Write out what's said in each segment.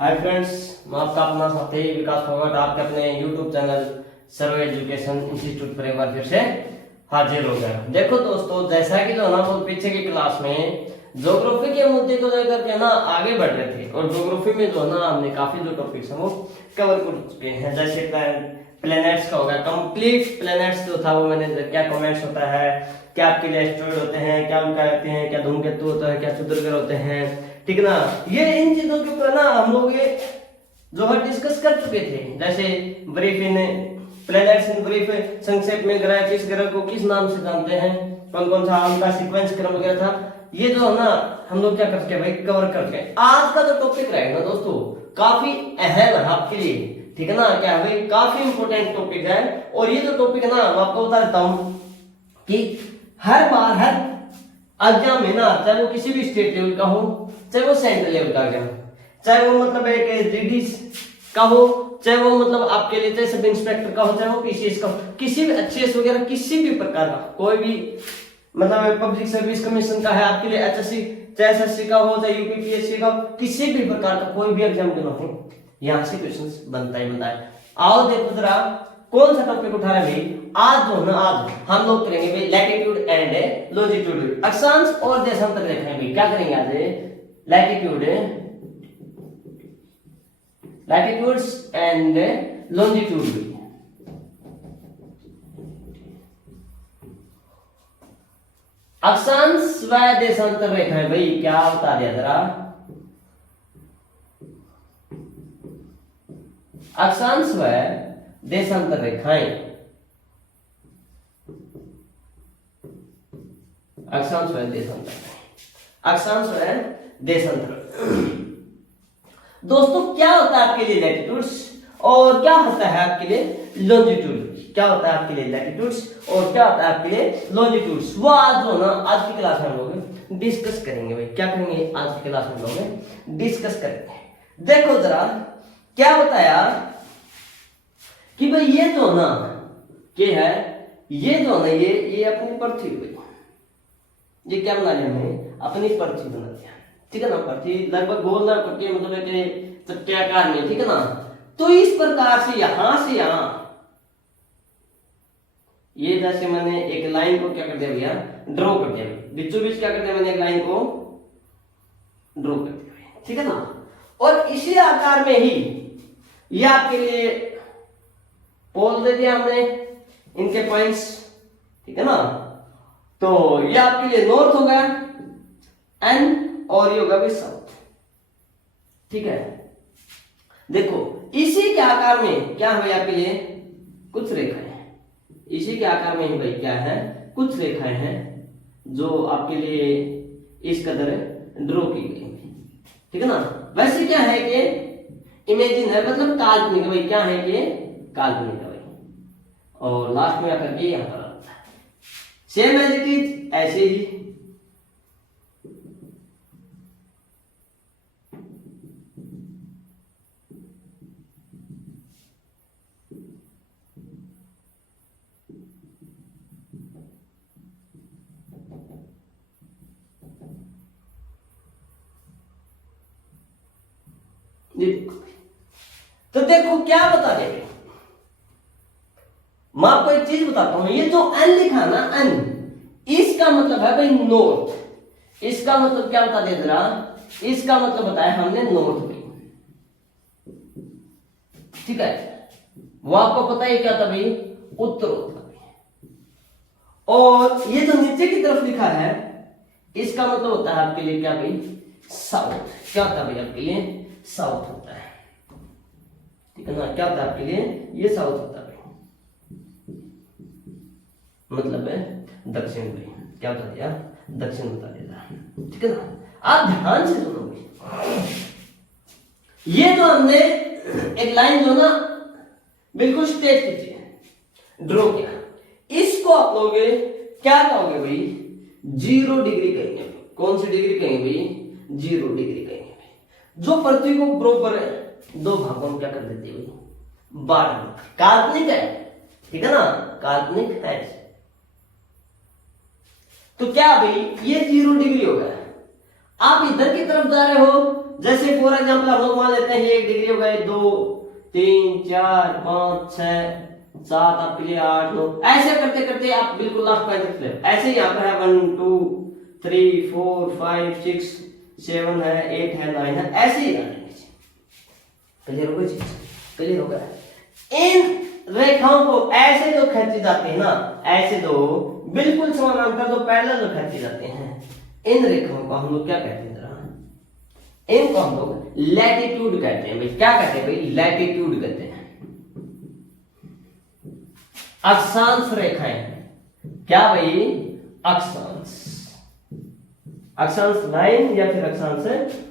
Hi friends, मैं आपका अपना साथी विकास फोगाट आपके अपने यूट्यूब चैनल सर्व एजुकेशन इंस्टीट्यूट पर एक बार फिर से हाजिर हो गया। देखो दोस्तों, जैसा कि जो ना वो पीछे की क्लास में ज्योग्राफी के मुद्दे को लेकर के ना आगे बढ़ रहे थे और ज्योग्राफी में जो ना हमने काफी जो टॉपिक्स हैं वो कवर कर चुके हैं। जैसे प्लैनेट्स का होगा, कंप्लीट प्लैनेट्स जो था वो मैंने क्या कमेंट्स होता है, क्या आपके लिए एस्ट्रॉइड होते हैं, क्या उनका रहते हैं, क्या धूमकेतु होता है, क्या क्षुद्र ग्रह होते हैं, ठीक ना। ये इन चीजों के ऊपर ना हम लोग ये जो है डिस्कस कर चुके थे। जैसे brief in planets in brief, संक्षेप में ग्रह किस ग्रह को किस नाम से जानते हैं, कौन कौन सा उनका सीक्वेंस क्रम वगैरह था, ये जो है ना हम लोग क्या करते हैं भाई कवर करते हैं। आज का जो टॉपिक रहेगा दोस्तों काफी अहम है आपके लिए, ठीक है ना। क्या है भाई, काफी इंपॉर्टेंट टॉपिक है। और ये जो टॉपिक है ना मैं आपको बता देता हूं कि हर बार हर एग्जाम में ना, चाहे वो किसी भी स्टेट लेवल का हो, चाहे वो सेंट्रल लेवल का एग्जाम, चाहे वो मतलब एक जीडी का हो, चाहे वो मतलब आपके लिए चाहे सब इंस्पेक्टर का हो, चाहे वो पीसीएस का हो, किसी भी एचएस वगैरह किसी भी प्रकार का कोई भी मतलब पब्लिक सर्विस कमीशन का है आपके लिए, एचएससी चाहे एसएससी का हो, चाहे यूपीपीएससी का हो, किसी भी प्रकार का कोई भी एग्जाम क्यों ना हो, यहाँ से क्वेश्चंस बनता ही बनता है। आओ देखो जरा कौन सा टॉपिक उठा रहे हैं भाई आज जो ना, आज हम लोग करेंगे भाई लैटिट्यूड एंड लॉन्जिट्यूड, अक्षांश और देशांतर रेखाएं। भाई क्या करेंगे आज, लैटिट्यूड्स एंड लॉन्जिट्यूड। अक्षांश व देशांतर रेखाएं भाई क्या बता दिया जरा, अक्षांश व देशांतर रेखाएं, अक्षांश व देशांतर, अक्षांश व देशांतर। दोस्तों क्या होता है आपके लिए लैटिट्यूड्स और क्या होता है आपके लिए लॉन्जिट्यूड, क्या होता है आपके लिए लैटिट्यूड्स और क्या होता है आपके लिए लॉन्जिट्यूड्स, वो आज जो ना आज की क्लास में हम लोग डिस्कस करेंगे भाई। क्या करेंगे आज की क्लास में लोग डिस्कस करेंगे। देखो जरा क्या बताया कि भाई ये जो ना क्या है, ये जो ना ये अपनी पृथ्वी हुई, ये क्या बना लिया हमने, अपनी पृथ्वी बना दिया, ठीक है ना। पृथ्वी लगभग गोल ना करके मतलब के चट्टाकार में, ठीक है ना। तो इस प्रकार से यहां ये जैसे मैंने एक लाइन को क्या कर दिया भैया, ड्रॉ कर दिया, बीचों बीच क्या कर दिया मैंने एक लाइन को ड्रॉ कर दिया, ठीक है ना। और इसी आकार में ही ये आपके लिए पोल दे दिया हमने, इनके पॉइंट्स, ठीक है ना। तो ये आपके लिए नॉर्थ हो गया एन और ये होगा भी साउथ, ठीक है। देखो इसी के आकार में क्या है आपके लिए कुछ रेखाएं हैं, इसी के आकार में ही भाई क्या है कुछ रेखाएं हैं जो आपके लिए इस कदर ड्रॉ की गई, ठीक है ना। वैसे क्या है कि इमेजिन है, मतलब काल्पनिक है भाई, क्या है कि काल्पनिक है भाई। और लास्ट में आकर के यहां पर आता है सेम एज इट इज, ऐसे ही तो देखो क्या बता रहे, मैं आपको एक चीज बताता हूं, ये जो एन लिखा ना एन, इसका मतलब है भाई नॉर्थ, इसका मतलब क्या बता दिया जरा, इसका मतलब बताया हमने नॉर्थ भाई, ठीक है। वो आपको पता है क्या था भाई, उत्तर होता है। और ये जो नीचे की तरफ लिखा है इसका मतलब होता है आपके लिए क्या भाई, साउथ। क्या होता है भाई आपके लिए, साउथ होता है, ठीक है ना। क्या होता है आपके लिए, ये साउथ होता है, मतलब है दक्षिण भाई, क्या बता दिया, दक्षिण बता दिया, ठीक है ना। आप ध्यान से सुनोगे, ये जो हमने एक लाइन जो ना बिल्कुल स्ट्रेट कीजिए ड्रॉ किया, इसको आप लोग क्या कहोगे भाई, 0 डिग्री कहेंगे। कौन सी डिग्री कहेंगे भाई, 0 डिग्री कहेंगे भाई। जो पृथ्वी को बराबर दो भागों में क्या कर देती है, बांट, काल्पनिक है, ठीक है ना, काल्पनिक है। तो क्या भाई ये 0 डिग्री हो गया, आप इधर की तरफ जा रहे हो जैसे फॉर एग्जांपल हम लोग मान लेते हैं ये 1 डिग्री हो गए, 2 3 4 5 6 7 आपके लिए 8 9, ऐसे करते करते आप बिल्कुल लास्ट पॉइंट तक ले। ऐसे यहाँ पर है 1 2 3 4 5 6 7 है, 8 है, 9 है, ऐसे ही आने नीचे। क्लियर हो गई? क्लियर हो गया। इन रेखाओं को ऐसे जो खींची जाती है ना, ऐसे दो बिल्कुल समानांतर जो पैरेलल जो खींची जाते हैं, इन रेखाओं को हम लोग क्या कहते हैं जरा? इनको हम लोग लैटिट्यूड कहते हैं भाई। क्या कहते हैं भाई? लैटिट्यूड कहते हैं। अक्षांश रेखाएं, क्या भाई? अक्षांश, अक्षांश लाइन या फिर अक्षांश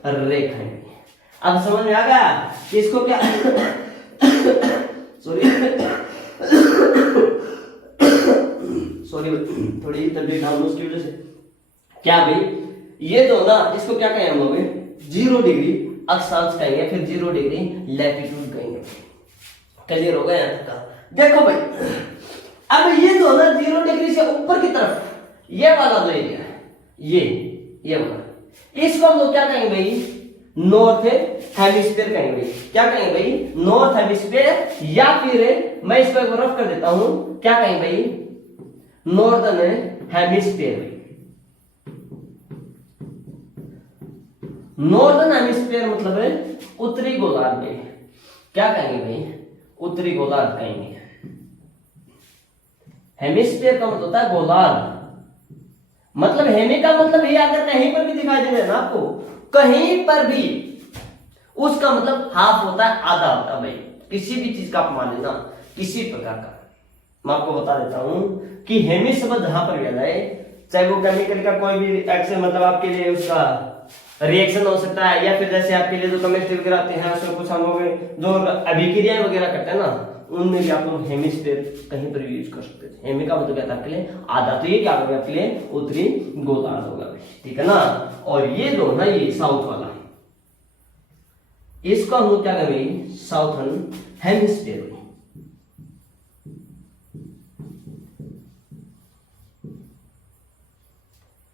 रेखाएं। अब समझ में आ गया कि इसको क्या सॉरी थोड़ी तबीयत डाउन उसकी वजह से। क्या भाई? ये जो ना, इसको क्या कहें हम लोग? 0 डिग्री अक्षांश कहेंगे, फिर 0 डिग्री लैटिट्यूड कहेंगे। क्लियर हो गया यहाँ तक का? देखो भाई, अब ये जो ना 0 डिग्री से ऊपर की तरफ ये वाला जो एरिया है, ये वाला, इसको हम लोग क्या कहेंगे भाई? नॉर्थ हेमिस्फीयर कहेंगे भाई। क्या कहेंगे भाई? नॉर्थ हेमिस्फीयर, या फिर मैं इसको एक रफ कर देता हूं, क्या कहेंगे भाई? नॉर्दर्न हेमिस्फीयर भाई। नॉर्दर्न हेमिस्फीयर मतलब है उत्तरी गोलार्ध में। क्या कहेंगे भाई? उत्तरी गोलार्ध कहेंगे। हेमिस्फीयर का मतलब होता है गोलार्ध। मतलब हेमी का मतलब ये अगर कहीं पर भी दिखाई दे रहा है ना आपको, कहीं पर भी, उसका मतलब हाफ होता है, आधा होता है भाई। किसी भी चीज का आप मान लेना, किसी प्रकार का। मैं आपको बता देता हूं कि हेमी शब्द जहां पर भी आ जाए, चाहे वो केमिकल का कोई भी एक्शन, मतलब आपके लिए उसका रिएक्शन हो सकता है, या फिर जैसे आपके लिए जो केमिस्ट्री वगैरह आते हैं उसमें कुछ हम लोग जो अभिक्रियाएं वगैरह करते हैं ना, उनमें भी आप लोग हेमिस्फीयर कहीं पर भी यूज कर सकते थे। हेमी का मतलब क्या था आपके लिए? आधा। तो ये क्या होगा आपके लिए? उत्तरी गोलार्ध होगा, ठीक है ना। और ये जो ना, ये साउथ वाला, इसको हम लोग क्या करेंगे? Southern hemisphere.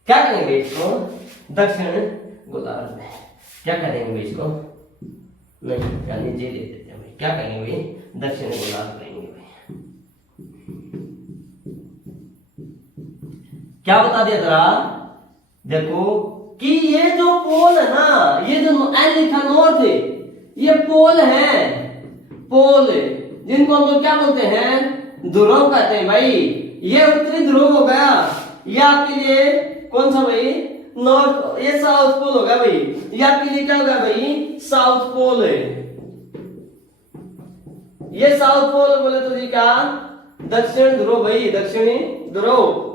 क्या करेंगे इसको? दक्षिण गोलार्ध में। क्या करेंगे इसको? नहीं, यानी जे दे देते हैं भाई। क्या कहेंगे भाई? दक्षिण गोलार्ध कहेंगे भाई। क्या बता दिया जरा? देखो कि ये जो पोल है ना, ये जो एन लिखा नॉर्थ है, ये पोल है, पोल जिनको हम लोग क्या बोलते हैं? ध्रुव कहते हैं भाई। ये उत्तरी ध्रुव हो गया, ये आपके लिए कौन सा भाई? नॉर्थ। ये साउथ पोल होगा भाई। ये आपके लिए क्या होगा भाई? साउथ पोल है। ये साउथ पोल बोले तो जी क्या? दक्षिण ध्रुव भाई, दक्षिणी ध्रुव,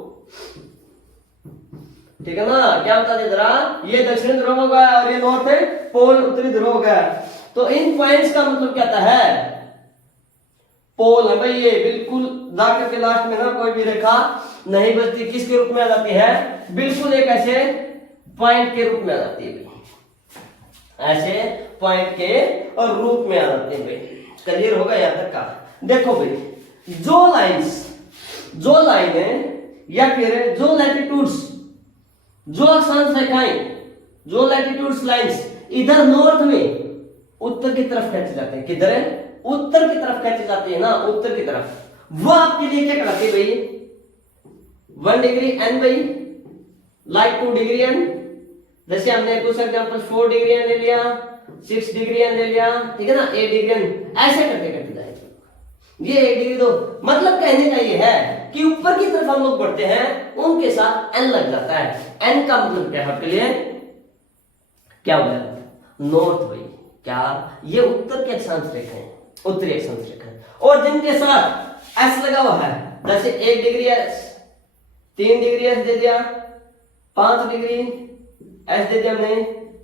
ठीक है ना। क्या बता दे जरा? ये दक्षिण ध्रुव हो गया और ये नॉर्थ है पोल, उत्तरी ध्रुव हो गया। तो इन पॉइंट्स का मतलब क्या आता है? पोल है भाई। ये बिल्कुल जाकर के लास्ट में ना कोई भी रेखा नहीं बचती, किसके रूप में आ जाती है? बिल्कुल एक ऐसे पॉइंट के रूप में आ जाती है भाई, ऐसे पॉइंट के और रूप में आ जाती है भाई। क्लियर होगा यहां तक का? देखो भाई, जो लाइन है या फिर जो लैटिट्यूड्स, जो अक्षांश रेखाएं, जो लैटिट्यूड्स लाइंस इधर नॉर्थ में उत्तर की तरफ खींचे जाते हैं। किधर है? उत्तर की तरफ खींचे जाते हैं ना, उत्तर की तरफ। वो आपके लिए क्या कहलाती है भाई? 1 डिग्री एन भाई, लाइक 2 डिग्री एन। जैसे हमने कुछ एग्जांपल 4 डिग्री एन ले लिया, 6 डिग्री एन ले लिया, ठीक है ना, 8 डिग्री एन, ऐसे करते करते जाएंगे। ये 1 डिग्री 2, मतलब कहने का ये है कि ऊपर की तरफ हम लोग बढ़ते हैं, उनके साथ एन लग जाता है। एन का मतलब क्या है आपके लिए? क्या हो गया? नॉर्थ भाई। क्या? ये उत्तर की अक्षांश रेखा है, उत्तरी अक्षांश रेखा है। और जिनके साथ एस लगा हुआ है, जैसे 1 डिग्री एस, 3 डिग्री एस दे दिया, 5 डिग्री एस दे दिया हमने,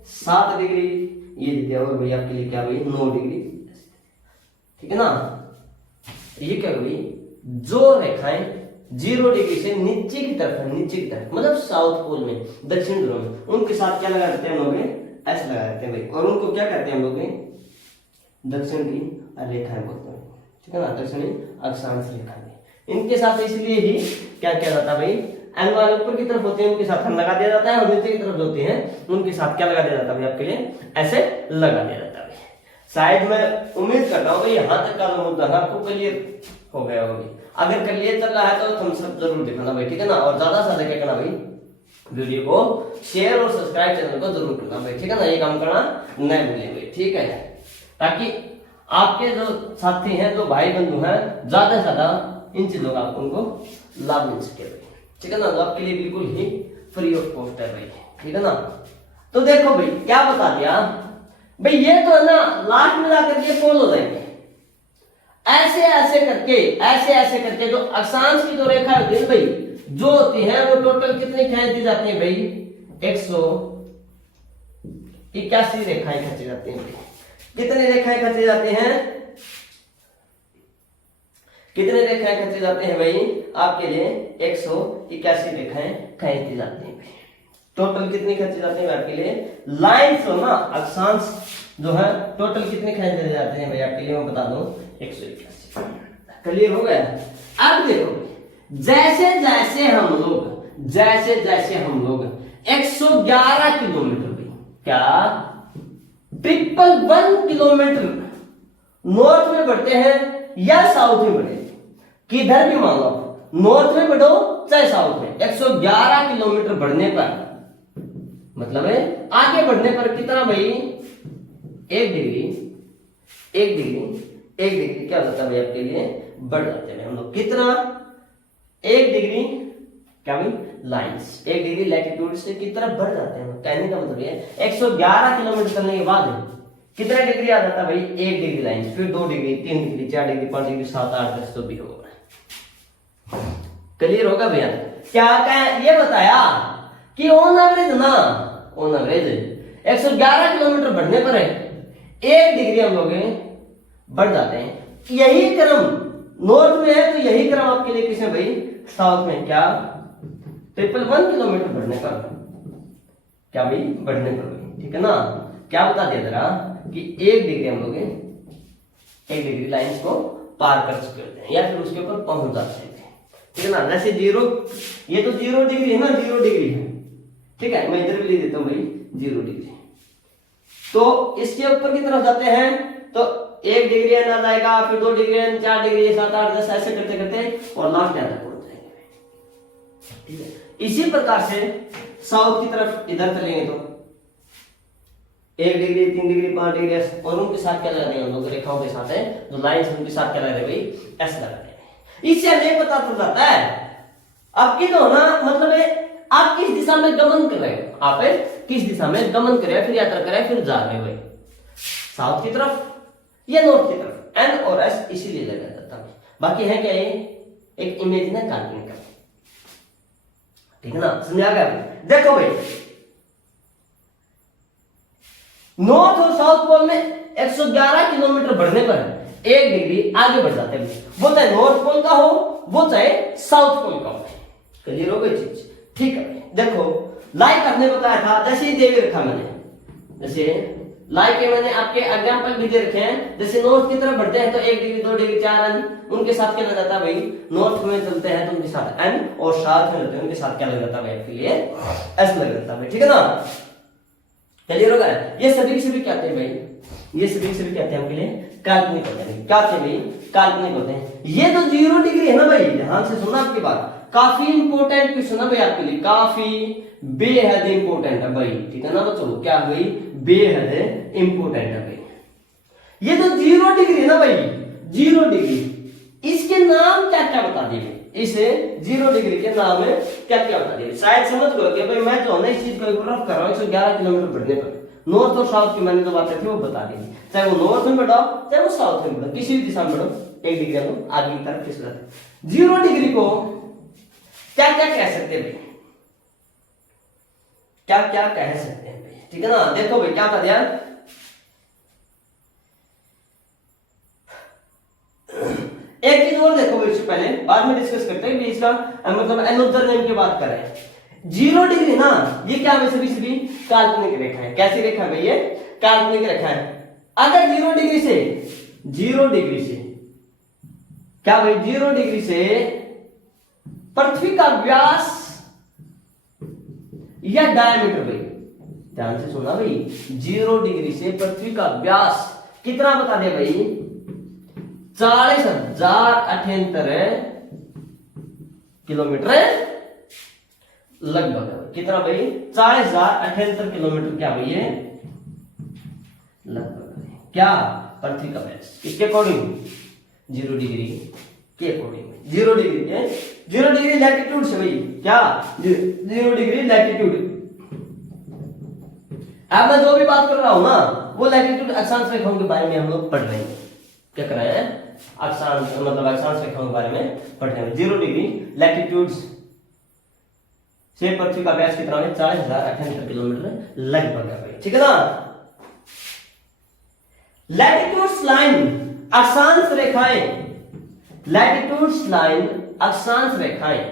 7 डिग्री ये दे दिया, और भाई आपके लिए क्या भाई? 9 डिग्री, ठीक है ना। ये क्या भाई? जो रेखाएं 0 डिग्री से नीचे की तरफ है, नीचे की तरफ मतलब साउथ पोल में, दक्षिण ध्रुव में, उनके साथ क्या लगा देते हैं हम लोग? एस लगा देते हैं भाई। और उनको क्या कहते हैं हम लोग? दक्षिण की रेखाएं बोलते हैं, ठीक है ना, दक्षिणी अक्षांश रेखाएं। इनके साथ इसलिए ही क्या किया जाता है भाई? एन वाले ऊपर की तरफ होते हैं उनके साथ लगा दिया जाता है, और नीचे की तरफ जो होती हैं उनके साथ क्या लगा दिया जाता है आपके लिए, ऐसे लगा दिया जाता है। शायद मैं उम्मीद करता हूँ कि यहाँ तक का जो मुद्दा है आपको क्लियर हो गया होगी। अगर क्लियर चल रहा है तो थम्स अप जरूर दिखाना भाई, ठीक है ना। और ज्यादा से ज्यादा क्या करना भाई, वीडियो को शेयर और सब्सक्राइब चैनल को जरूर करना भाई, ठीक है ना। ये काम करना नहीं भूलेंगे, ठीक है, ताकि आपके जो साथी हैं, जो भाई बंधु हैं, ज्यादा से ज्यादा इन चीजों का आपको उनको लाभ मिल सके भाई, ठीक है ना। जो आपके लिए बिल्कुल ही फ्री ऑफ कॉस्ट है भाई, ठीक है ना। तो देखो भाई क्या बता दिया भाई, ये तो है ना लास्ट में जाकर के फोल हो जाएंगे, ऐसे ऐसे करके जो अक्षांश की जो रेखा होती है भाई, जो होती है वो टोटल कितनी खींच दी जाती है भाई, 181 रेखाएं खींची जाती हैं। कितनी रेखाएं खींची जाती हैं, कितने रेखाएं खींची जाती हैं भाई, आपके लिए 181 रेखाएं खींच दी जाती हैं भाई। टोटल कितनी खींची जाती है आपके लिए, लाइन्स हो ना, अक्षांश जो है टोटल कितने खींच दिए जाते हैं भाई आपके लिए, मैं बता दूं 181। क्लियर हो गया। अब देखो जैसे जैसे हम लोग 111 किलोमीटर भाई, क्या 111 किलोमीटर नॉर्थ में बढ़ते हैं या साउथ में बढ़े, किधर भी मान लो, नॉर्थ में बढ़ो चाहे साउथ में, 111 किलोमीटर बढ़ने पर, मतलब है आगे बढ़ने पर कितना भाई, 1 डिग्री क्या होता है भाई आपके लिए, बढ़ जाते हैं हम लोग। कितना, 1 डिग्री क्या भाई, लाइन्स 1 डिग्री लैटिट्यूड से की तरफ बढ़ जाते हैं। कहने का मतलब ये 111 किलोमीटर चलने के बाद कितना डिग्री आ जाता है भाई, 1 डिग्री लाइन्स, फिर 2 डिग्री, 3 डिग्री, 4 डिग्री, 5 डिग्री, 7, 8, 10 तो भी होगा। क्लियर होगा भैया। क्या ये बताया कि ऑन एवरेज 111 किलोमीटर बढ़ने पर 1 डिग्री हम लोग बढ़ जाते हैं। यही क्रम नॉर्थ में है तो यही क्रम आपके लिए किसमें भाई, साउथ में, क्या 111 किलोमीटर बढ़ने पर, क्या भाई बढ़ने पर भाई, ठीक है ना। क्या बता दिया जरा कि 1 डिग्री हम लोग 1 डिग्री लाइंस को पार कर चुके होते हैं या फिर उसके ऊपर पहुंच जाते हैं, ठीक है ना। जैसे 0, ये तो 0 डिग्री है ना, 0 डिग्री है, ठीक है, मैं इधर भी लिख देता हूं भाई 0 डिग्री। तो इसके ऊपर की तरफ जाते हैं तो 1 डिग्री आ जाएगा, फिर 2 डिग्री, 4 डिग्री, 7, 8, 10 ऐसे करते करते और लास्ट यहाँ तक पहुंच जाएंगे, ठीक है। इसी प्रकार से साउथ की तरफ इधर चलेंगे तो 1 डिग्री, 3 डिग्री, 5 डिग्री, और उनके साथ क्या लगा देंगे हम लोग, रेखाओं के साथ है जो लाइन्स उनके साथ क्या लगा रहे भाई, ऐसे लगा रहे। इससे हमें पता चल जाता है आपकी जो ना, मतलब आप किस दिशा में गमन कर रहे हो, आप किस दिशा में गमन कर रहे हो, फिर यात्रा कर रहे हो, फिर जा रहे हो, साउथ की तरफ या नॉर्थ की तरफ। एन और एस इसीलिए लगा जाता है। बाकी है क्या, ये एक इमेज है काल्पनिक का, ठीक है ना, समझ आ गया। देखो भाई नॉर्थ और साउथ पोल में 111 किलोमीटर बढ़ने पर 1 डिग्री आगे बढ़ जाते हैं, वो चाहे नॉर्थ पोल का हो, वो चाहे साउथ पोल का हो। क्लियर हो गई चीज, ठीक है। देखो लाइक आपने बताया था, जैसे ही दे रखा मैंने, जैसे लाइक के मैंने आपके एग्जांपल भी दे रखे हैं। जैसे नॉर्थ की तरफ बढ़ते हैं तो 1 डिग्री, 2 डिग्री, 4 एन, उनके साथ क्या लग जाता है भाई, नॉर्थ में चलते हैं तो उनके साथ एन, और साउथ में चलते हैं उनके साथ क्या लग जाता है भाई आपके लिए, एस लग जाता है भाई, ठीक है ना। क्लियर होगा। ये सभी कहते हैं भाई, ये सभी कहते हैं आपके लिए काल्पनिक होते हैं। क्या कहते हैं भाई, काल्पनिक होते हैं। ये जो 0 डिग्री है ना भाई, ध्यान से सुनना आपकी बात, काफी इंपोर्टेंट क्वेश्चन है भाई आपके लिए, काफी बेहद इंपोर्टेंट है भाई, ठीक है ना बच्चों। क्या भाई, बेहद इंपोर्टेंट है भाई। ये जो 0 डिग्री है ना भाई, 0 डिग्री, इसके नाम क्या क्या बता दिए, इसे 0 डिग्री के नाम है क्या क्या बता दिए। शायद समझ गए कि भाई मैं जो है इस चीज को रफ कर रहा हूँ 111 किलोमीटर बढ़ने पर, नॉर्थ और साउथ की मैंने जो बातें थी वो बता दी, चाहे वो नॉर्थ में बढ़ो चाहे वो साउथ में बढ़ो, किसी भी दिशा में बढ़ो 1 डिग्री हम आगे की तरफ खिसक जाते। 0 डिग्री को क्या क्या कह सकते हैं भाई, क्या क्या कह सकते हैं भाई, ठीक है ना। देखो भाई क्या कर दिया, एक चीज और देखो भाई, इससे पहले बाद में डिस्कस करते हैं इसका मतलब अनदर नेम की बात कर रहे हैं। 0 डिग्री ना, ये क्या है, सभी काल्पनिक रेखा है। कैसी रेखा है ये, काल्पनिक रेखा है। अगर 0 डिग्री से क्या भाई, 0 डिग्री से पृथ्वी का व्यास या डायमीटर भाई, ध्यान से सुना भाई, 0 डिग्री से पृथ्वी का व्यास कितना बता दे भाई, 40,078 किलोमीटर लगभग। कितना भाई, 40,078 किलोमीटर क्या भाई है लगभग, क्या पृथ्वी का व्यास किसके अकॉर्डिंग, 0 डिग्री के अकॉर्डिंग, 0 डिग्री है, 0 डिग्री लैटिट्यूड से भाई, क्या 0 डिग्री लैटिट्यूड। अब मैं जो भी बात कर रहा हूं ना वो लैटिट्यूड अक्षांश रेखाओं के बारे में हम लोग पढ़ रहे हैं। क्या कर रहे हैं, अक्षांश मतलब अक्षांश रेखाओं के बारे में पढ़ रहे हैं। 0 डिग्री लैटिट्यूड से पृथ्वी का व्यास कितना है, 40,078 किलोमीटर लगभग है भाई, ठीक है ना। लैटिट्यूड्स लाइन अक्षांश रेखाएं, लैटिट्यूड्स लाइन अक्षांश रेखाएं,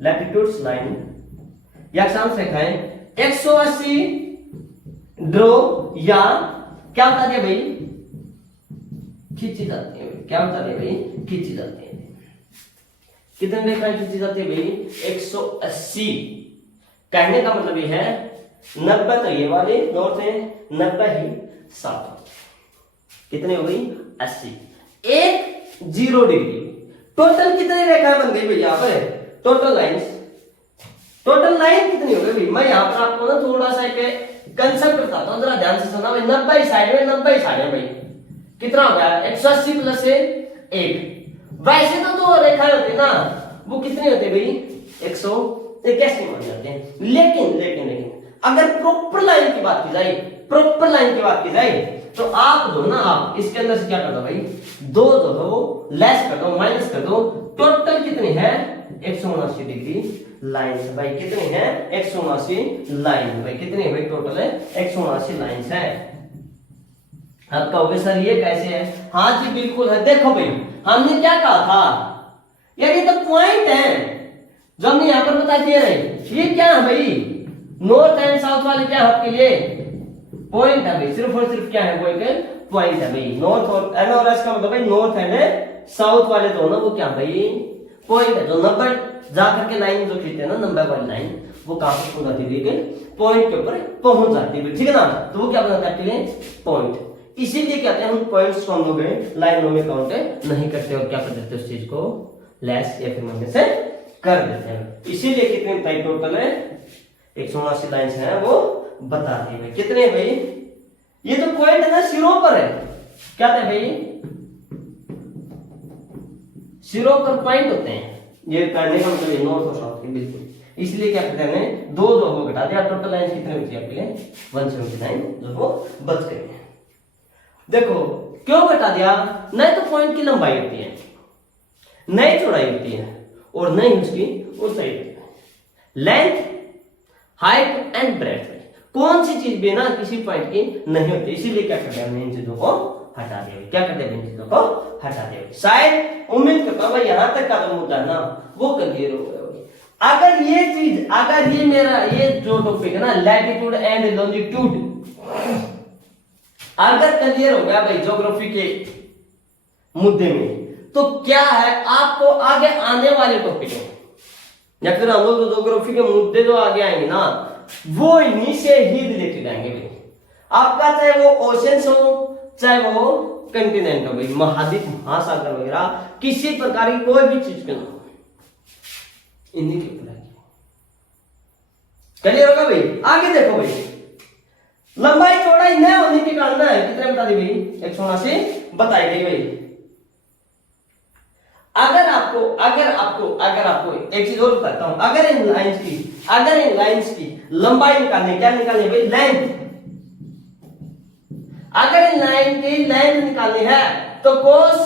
लैटिट्यूड्स लाइन या अक्षांश रेखाएं 180 ड्रॉ या क्या बता दिया भाई, खींची जाती है। क्या बता दिया भाई, खींची जाती है। कितने रेखाएं खींची जाती है भाई, 180। कहने का मतलब ये है 90 तो ये वाले नॉर्थ है, 90 ही साउथ। कितने हो गई, 80। एक 0 डिग्री, टोटल कितनी रेखाएं बन गई भाई यहाँ पर, टोटल लाइंस, टोटल लाइन कितनी हो गई भाई। मैं यहाँ पर आपको ना थोड़ा सा एक कंसेप्ट बताता हूँ, जरा ध्यान से सुनना भाई। 90 साइड में, 90 साइड में भाई कितना हो गया, 180 प्लस 1। वैसे तो दो रेखाएं होती ना, वो कितनी होती है भाई, 181 मान जाते हैं। लेकिन लेकिन लेकिन अगर प्रॉपर लाइन की बात की जाए, प्रॉपर लाइन की बात की जाए तो आप दो ना, आप इसके अंदर से क्या कर दो भाई, दो दो दो लेस कर दो, माइनस कर दो, टोटल कितनी है 179 डिग्री लाइंस भाई। कितनी है 179 लाइन भाई, कितनी है भाई, टोटल है 179 लाइंस है। अब कहोगे सर ये कैसे है, हाँ जी बिल्कुल है। देखो भाई हमने क्या कहा था यार, ये तो पॉइंट है जो हमने यहाँ पर बता दिए रहे। ये क्या है भाई, नॉर्थ एंड साउथ वाले क्या है आपके लिए, पॉइंट है भाई, सिर्फ और सिर्फ क्या है, वो एक पॉइंट है भाई। नॉर्थ और एन और एस का मतलब भाई नॉर्थ एंड साउथ वाले दोनों वो क्या भाई, पॉइंट है। जो नंबर जाकर के लाइन जो खींचते हैं ना, नंबर वाली लाइन, वो कहां पे पहुंच जाती है, पॉइंट के ऊपर पहुंच जाती है, ठीक है ना। तो वो क्या बनाता है, पॉइंट। इसीलिए कहते हैं हम पॉइंट्स को हम लोग लाइनों में काउंट नहीं करते और क्या कर देते हैं, उस चीज को लेस या फिर माइनस से कर देते हैं। इसीलिए कितने भाई टोटल है 179 लाइंस है, वो बता दी है। कितने भाई, ये तो पॉइंट है ना, सिरों पर है, क्या था भाई, सिरों पर पॉइंट होते हैं। ये करने का मतलब नॉर्थ और साउथ के बिल्कुल, इसलिए क्या करते हैं, दो दो को घटा दिया, टोटल लाइन कितने बची आपके लिए 179 जो वो बच गए। देखो क्यों घटा दिया, नहीं तो पॉइंट की लंबाई होती है, नई चौड़ाई होती है और नहीं उसकी ऊंचाई होती है। लेंथ, हाइट एंड ब्रेड्थ, कौन सी चीज भी ना किसी पॉइंट की नहीं होती, इसीलिए क्या करते हैं, इन चीजों को हटा दिया। क्या करते हैं, इन चीजों को हटा दिया। शायद उम्मीद करता हूं यहां तक का जो मुद्दा है ना वो क्लियर हो गया होगा। अगर ये चीज, अगर ये मेरा ये जो टॉपिक है ना लैटिट्यूड एंड लॉन्जिट्यूड, अगर क्लियर हो गया भाई ज्योग्राफी के मुद्दे में, तो क्या है आपको आगे आने वाले टॉपिक में या फिर हम लोग ज्योग्राफी के मुद्दे जो आगे आएंगे ना वो इन्हीं से ही रिलेटेड आएंगे भाई। आपका चाहे वो ओशंस हो, चाहे वो कंटिनेंट हो भाई, महाद्वीप, महासागर वगैरह, किसी प्रकार की कोई भी चीज के ना इन्हीं के ऊपर आएगी। क्लियर होगा भाई। आगे देखो भाई, लंबाई चौड़ाई न होने के कारण ना कितने बता दी भाई, 179 बताई गई भाई। अगर आपको एक चीज और बताता हूं, अगर इन लाइंस की लंबाई निकालनी, क्या निकालनी भाई, लेंथ। अगर इन लाइन की लेंथ निकालनी है तो कोस,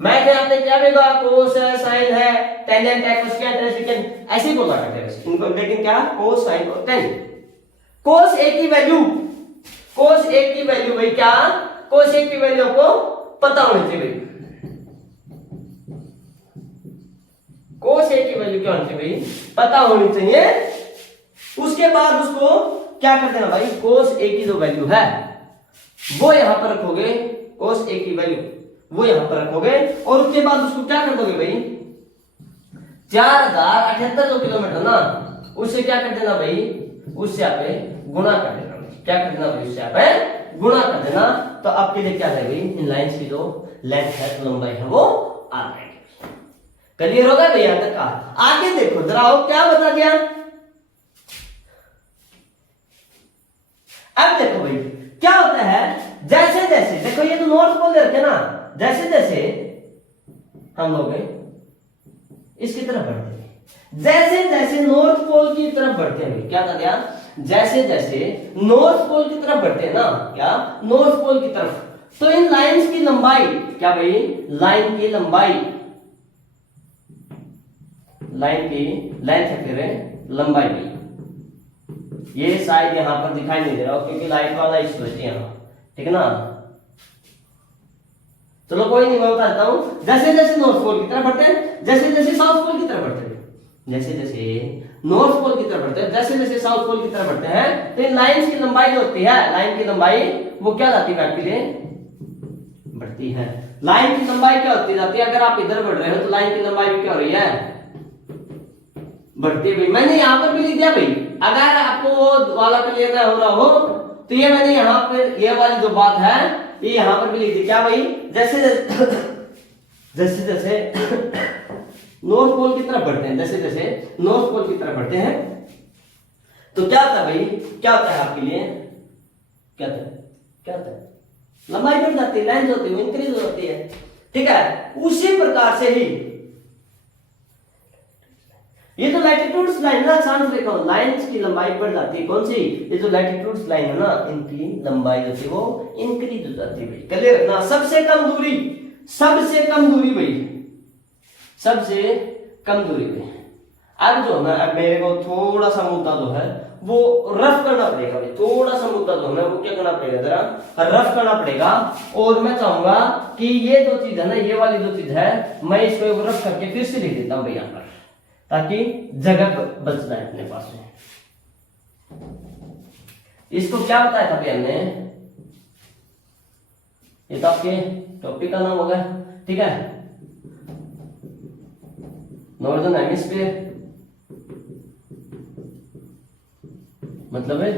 मैथ में आपने क्या देखा, कोस है, साइन है, टेंजेंट है, कोसेकेंट है, सेकेंट, ऐसे ही बोला करते हैं इनको। लेकिन क्या, कोस, साइन और टेन। कोस ए की वैल्यू, कोस ए की वैल्यू भाई, क्या कोस ए की वैल्यू आपको पता होनी चाहिए भाई। कोस ए की वैल्यू क्या होनी चाहिए भाई, पता होनी चाहिए। उसके बाद उसको क्या करते हैं भाई, कोस ए की जो वैल्यू है वो यहां पर रखोगे, कोस ए की वैल्यू वो यहां पर रखोगे और उसके बाद उसको क्या कर दोगे भाई, 4078 जो किलोमीटर ना उससे क्या कर देना भाई, उससे आप गुणा कर देना। क्या कर देना भाई, उससे आप गुणा कर देना। तो आपके लिए क्या है भाई, इन लाइंस की जो लेंथ है, लंबाई है, वो आ जाएगी। क्लियर होगा भैया तक का? आगे देखो जरा, वो क्या बता दिया। अब देखो भाई क्या होता है, जैसे जैसे देखो ये तो नॉर्थ पोल दे रखे ना, जैसे जैसे हम लोग इसकी तरफ बढ़ते हैं, जैसे जैसे नॉर्थ पोल की तरफ बढ़ते हैं, क्या था क्या, जैसे जैसे नॉर्थ पोल की तरफ बढ़ते हैं ना, क्या नॉर्थ पोल की तरफ, तो इन लाइंस की लंबाई क्या भाई, लाइन की लंबाई, लाइन की लेंथ है फिर लंबाई भी, ये शायद यहां पर दिखाई नहीं दे रहा क्योंकि लाइट वाला इशू है यहाँ, ठीक है ना। चलो कोई नहीं, मैं बता देता हूं। जैसे जैसे नॉर्थ पोल की तरफ बढ़ते हैं, जैसे जैसे साउथ पोल की तरफ बढ़ते हैं, जैसे जैसे नॉर्थ पोल की तरफ बढ़ते हैं, जैसे जैसे साउथ पोल की तरफ बढ़ते हैं, तो इन लाइंस की लंबाई जो होती है, लाइन की लंबाई वो क्या जाती है आपके लिए, बढ़ती है। लाइन की लंबाई क्या होती जाती है, अगर आप इधर बढ़ रहे हो तो लाइन की लंबाई भी क्या हो रही है, बढ़ती है। भाई मैंने यहां पर भी लिख दिया भाई, अगर आपको वो वाला क्लियर हो रहा हो तो ये मैंने यहां पर ये वाली जो बात है ये यहां पर भी लिख दी। क्या भाई, जैसे जैसे जैसे नॉर्थ पोल की तरफ बढ़ते हैं, जैसे जैसे नॉर्थ पोल की तरफ बढ़ते हैं, तो क्या होता है भाई, क्या होता है आपके लिए, क्या होता है, क्या होता है, लंबाई बढ़ जाती है, लेंथ होती है वो इंक्रीज होती है, ठीक है। उसी प्रकार से ही ये तो लैटिट्यूड्स लाइन ना, शांत देखो, लाइंस की लंबाई बढ़ जाती है, कौन सी, ये जो लैटिट्यूड्स लाइन है ना, इनकी लंबाई होती है वो इंक्रीज हो जाती है भाई। क्लियर रखना, सबसे कम दूरी, सबसे कम दूरी भाई, सबसे कम दूरी पे। अब जो है, अब मेरे को थोड़ा सा मुद्दा जो है वो रफ करना पड़ेगा भाई, थोड़ा सा मुद्दा जो है वो क्या करना पड़ेगा, जरा रफ करना पड़ेगा। और मैं चाहूंगा कि ये जो चीज है ना, ये वाली जो चीज है, मैं इसको रफ करके फिर से लिख देता हूं भाई यहाँ पर, ताकि जगह बच जाए अपने पास में। इसको क्या बताया था भाई हमने, ये तो आपके टॉपिक का नाम होगा, ठीक है, नॉर्दर्न हेमिस्फीयर मतलब है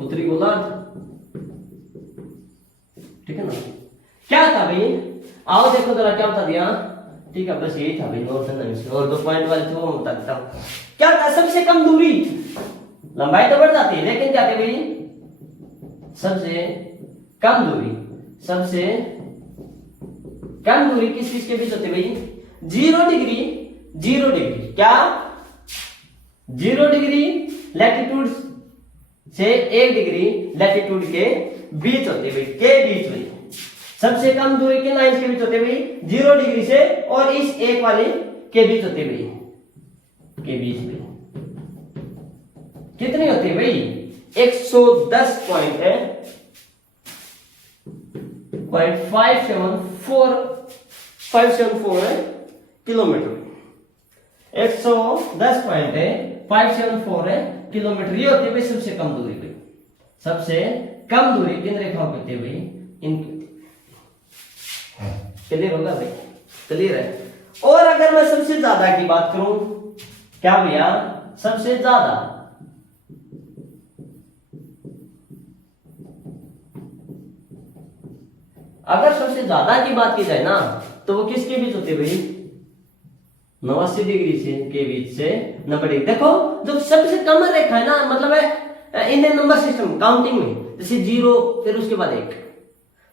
उत्तरी गोलार्ध, ठीक है ना। क्या था भाई, आओ देखो जरा क्या बता दिया, ठीक है, बस यही था भाई नॉर्दर्न हेमिस्फीयर, और 2 पॉइंट वाले थे वो बता देता हूं। क्या था, सबसे कम दूरी, लंबाई तो बढ़ जाती है लेकिन क्या थे भाई, सबसे कम दूरी, सबसे कम दूरी किस चीज के बीच होती है भाई, 0 डिग्री, 0 डिग्री, क्या 0 डिग्री लैटिट्यूड से 1 डिग्री लैटिट्यूड के बीच होते हैं भाई, के बीच में सबसे कम दूरी के लाइंस के बीच होते हैं भाई, 0 डिग्री से और इस एक वाले के बीच होते हैं भाई, के बीच में कितनी होती है भाई, 110 पॉइंट है, 574 है किलोमीटर, 110 पॉइंट है 574 है किलोमीटर, ये होती है भाई सबसे कम दूरी पे। सबसे कम दूरी किन रेखाओं पे होती है भाई, इनकी। क्लियर होगा भाई, क्लियर है। और अगर मैं सबसे ज्यादा की बात करूं, क्या भैया, सबसे ज्यादा, अगर सबसे ज्यादा की बात की जाए ना तो वो किसके बीच होती है भाई, 89 डिग्री से के बीच से 90 डिग्री। देखो जो सबसे कम रेखा है ना, मतलब है इंडियन नंबर सिस्टम काउंटिंग में, जैसे 0 फिर उसके बाद 1,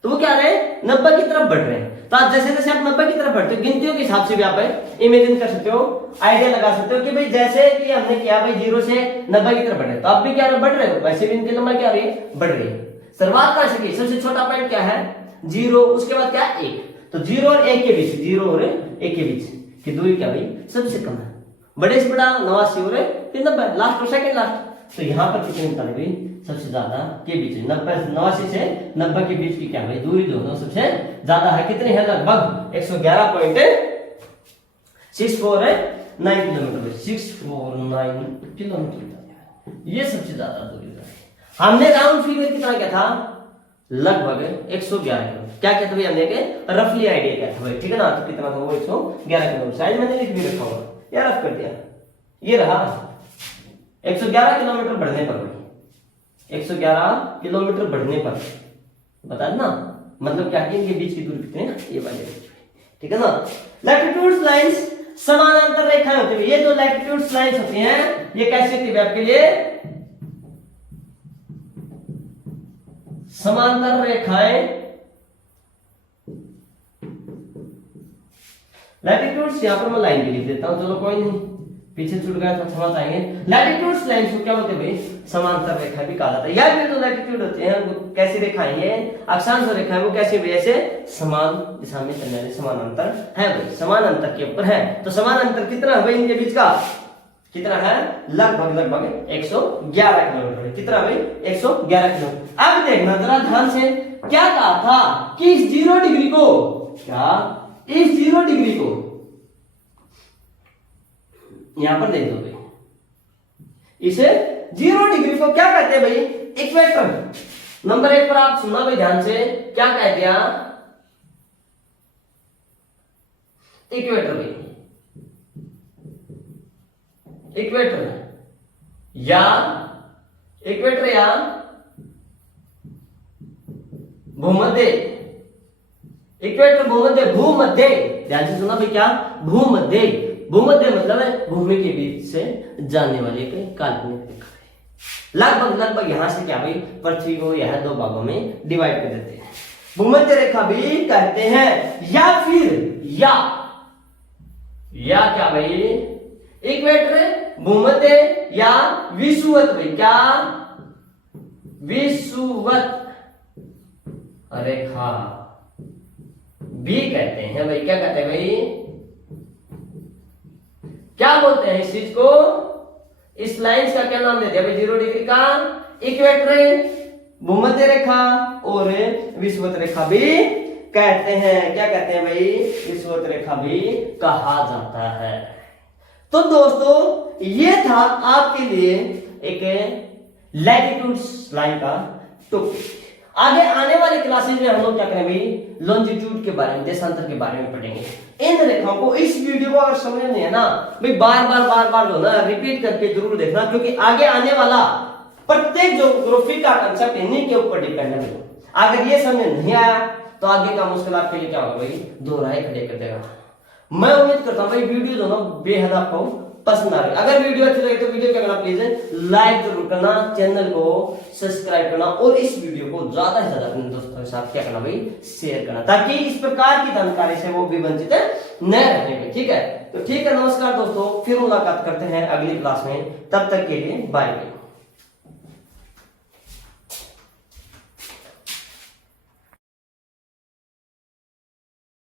तो वो क्या रहे 90 की तरफ बढ़ रहे हैं। तो आप जैसे जैसे आप 90 की तरफ बढ़ते हो, गिनतियों के हिसाब से भी आप इमेजिन कर सकते हो, आइडिया लगा सकते हो कि भाई जैसे कि हमने किया भाई 0 से 90 की तरफ बढ़ रहे, तो आप भी क्या बढ़ रहे हो, वैसे भी इनकी लंबाई क्या रही है, बढ़ रही है। शुरुआत कहां से की, सबसे छोटा पॉइंट क्या है 0, उसके बाद क्या 1, तो 0 और 1 के बीच, 0 और 1 के बीच की दूरी क्या भाई सबसे कम है, बड़े से बड़ा 89 और फिर 90, लास्ट और सेकंड लास्ट। तो यहाँ पर कितनी निकाली भाई, सबसे ज्यादा के बीच 89 से 90 के बीच की क्या भाई दूरी जो है सबसे ज्यादा है, कितनी है, लगभग 111.649 किलोमीटर, 649 किलोमीटर, ये सबसे ज्यादा दूरी है। हमने राउंड फिगर कितना क्या था, लगभग 111 किलोमीटर। क्या कहते भाई हमने रफली आइडिया क्या था भाई, ठीक है ना, तो कितना था वो 111 किलोमीटर, साइड मैंने लिख भी रखा होगा या रफ कर दिया, ये रहा 111 किलोमीटर बढ़ने पर भाई, 111 किलोमीटर बढ़ने पर बता ना, मतलब क्या कि इनके बीच की दूरी कितनी है ना, ये वाले, ठीक है ना। लैटिट्यूड्स लाइंस समानांतर रेखाएं होती है, ये जो लैटिट्यूड्स लाइंस होती हैं ये कैसी होती है आपके लिए, समांतर रेखाएं। लैटिट्यूड्स यहां पर मैं लाइन भी लिख देता हूं, चलो कोई नहीं, पीछे छूट गया तो समझ आएंगे। लैटिट्यूड्स लाइंस को क्या बोलते हैं भाई, समांतर रेखा भी कहा जाता है। या फिर जो लैटिट्यूड होते हैं वो कैसी रेखाएं, ये अक्षांश रेखाएं वो कैसी भाई, ऐसे समान दिशा में चलने वाले समानांतर है भाई, समानांतर के ऊपर है। तो समानांतर कितना है भाई इनके बीच का, कितना है, लगभग 111 किलोमीटर। कितना भाई, 111 किलोमीटर। अब देखना जरा ध्यान से, क्या कहा था कि इस 0 डिग्री को, क्या इस 0 डिग्री को यहां पर देख दो भाई, इसे 0 डिग्री को क्या कहते हैं भाई, इक्वेटर। नंबर 1 पर आप सुनना भाई ध्यान से, क्या कह दिया, इक्वेटर भाई, इक्वेटर या इक्वेटर या भूमध्य, इक्वेटर भूमध्य, भूमध्य ध्यान से सुना भाई, क्या भूमध्य, भूमध्य मतलब है भूमि के बीच से जाने वाली एक काल्पनिक रेखा है। लगभग यहां से क्या भाई, पृथ्वी को यह 2 भागों में डिवाइड कर देते हैं, भूमध्य रेखा भी कहते हैं। या फिर या क्या भाई, इक्वेटर, भूमध्य या विषुवत भाई, क्या विषुवत रेखा भी कहते हैं भाई, क्या कहते हैं भाई, क्या बोलते हैं इस चीज को, इस लाइंस का क्या नाम देते हैं भाई, 0 डिग्री का इक्वेटर, भूमध्य रेखा और विषुवत रेखा भी कहते हैं। क्या कहते हैं भाई, विषुवत रेखा भी कहा जाता है। तो दोस्तों ये था आपके लिए एक लैटिट्यूड्स लाइन का टॉपिक। आगे आने वाले क्लासेस में हम लोग क्या करेंगे, लॉन्जिट्यूड के बारे में, देशांतर के बारे में पढ़ेंगे। इन रेखाओं को, इस वीडियो को अगर समझ नहीं है ना भाई, बार बार जो ना रिपीट करके जरूर देखना, क्योंकि आगे आने वाला प्रत्येक ज्योग्राफी का कंसेप्ट इन्हीं के ऊपर डिपेंड है। अगर ये समझ नहीं आया तो आगे का मुश्किल आपके लिए क्या होगा भाई, दोहराए खड़े कर देगा। मैं उम्मीद करता हूं भाई वीडियो दोनों बेहद आपको पसंद आ रही है। अगर वीडियो अच्छी लगे तो वीडियो क्या करना, प्लीज लाइक जरूर करना, चैनल को सब्सक्राइब करना और इस वीडियो को ज्यादा से ज्यादा अपने दोस्तों के साथ क्या करना भाई, शेयर करना, ताकि इस प्रकार की जानकारी से वो भी वंचित न रहेंगे। ठीक है, तो ठीक है, नमस्कार दोस्तों, फिर मुलाकात करते हैं अगली क्लास में, तब तक के लिए बाय बाय।